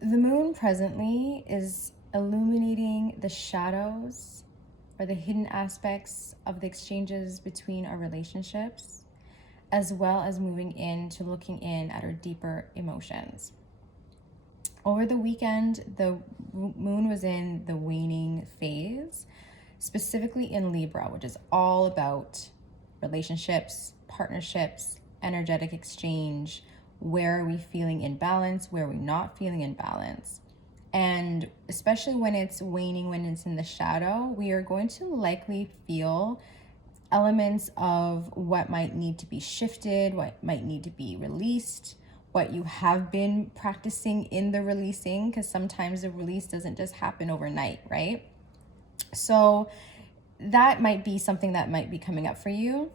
The moon presently is illuminating the shadows or the hidden aspects of the exchanges between our relationships, as well as moving into looking in at our deeper emotions. Over the weekend, the moon was in the waning phase, specifically in Libra, which is all about relationships, partnerships, energetic exchange. Where are we feeling in balance? Where are we not feeling in balance? And especially when it's waning, when it's in the shadow, we are going to likely feel elements of what might need to be shifted, what might need to be released, what you have been practicing in the releasing, because sometimes the release doesn't just happen overnight, right? So that might be something that might be coming up for you.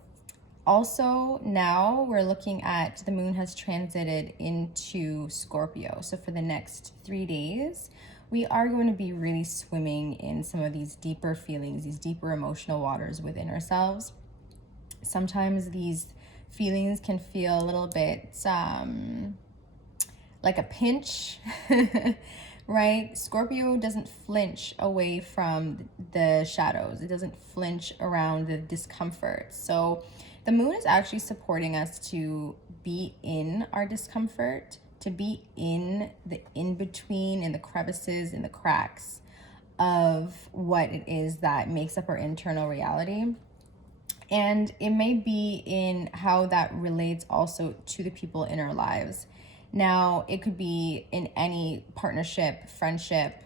Also, now we're looking at the moon has transited into Scorpio. So for the next 3 days, we are going to be really swimming in some of these deeper feelings, these deeper emotional waters within ourselves. Sometimes these feelings can feel a little bit like a pinch, right? Scorpio doesn't flinch away from the shadows. It doesn't flinch around the discomfort. So the moon is actually supporting us to be in our discomfort, to be in the in-between, in the crevices, in the cracks of what it is that makes up our internal reality. And it may be in how that relates also to the people in our lives. Now, it could be in any partnership, friendship,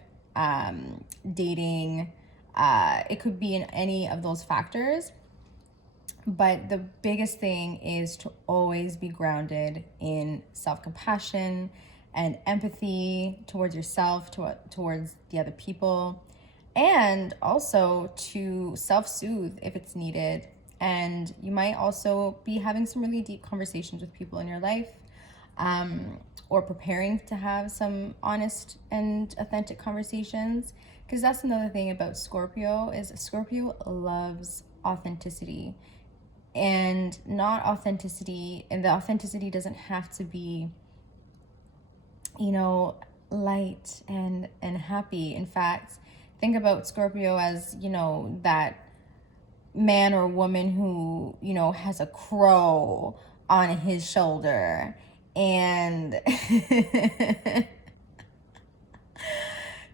dating. It could be in any of those factors. But the biggest thing is to always be grounded in self-compassion and empathy towards yourself, towards the other people, and also to self-soothe if it's needed. And you might also be having some really deep conversations with people in your life, or preparing to have some honest and authentic conversations, because that's another thing about Scorpio is Scorpio loves authenticity. And not authenticity, and the authenticity doesn't have to be, light and happy. In fact, think about Scorpio as, that man or woman who, has a crow on his shoulder and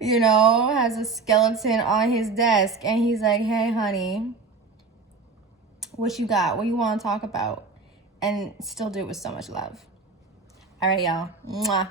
has a skeleton on his desk, and he's like, hey honey, what you got? What you want to talk about? And still do it with so much love. All right, y'all. Mwah.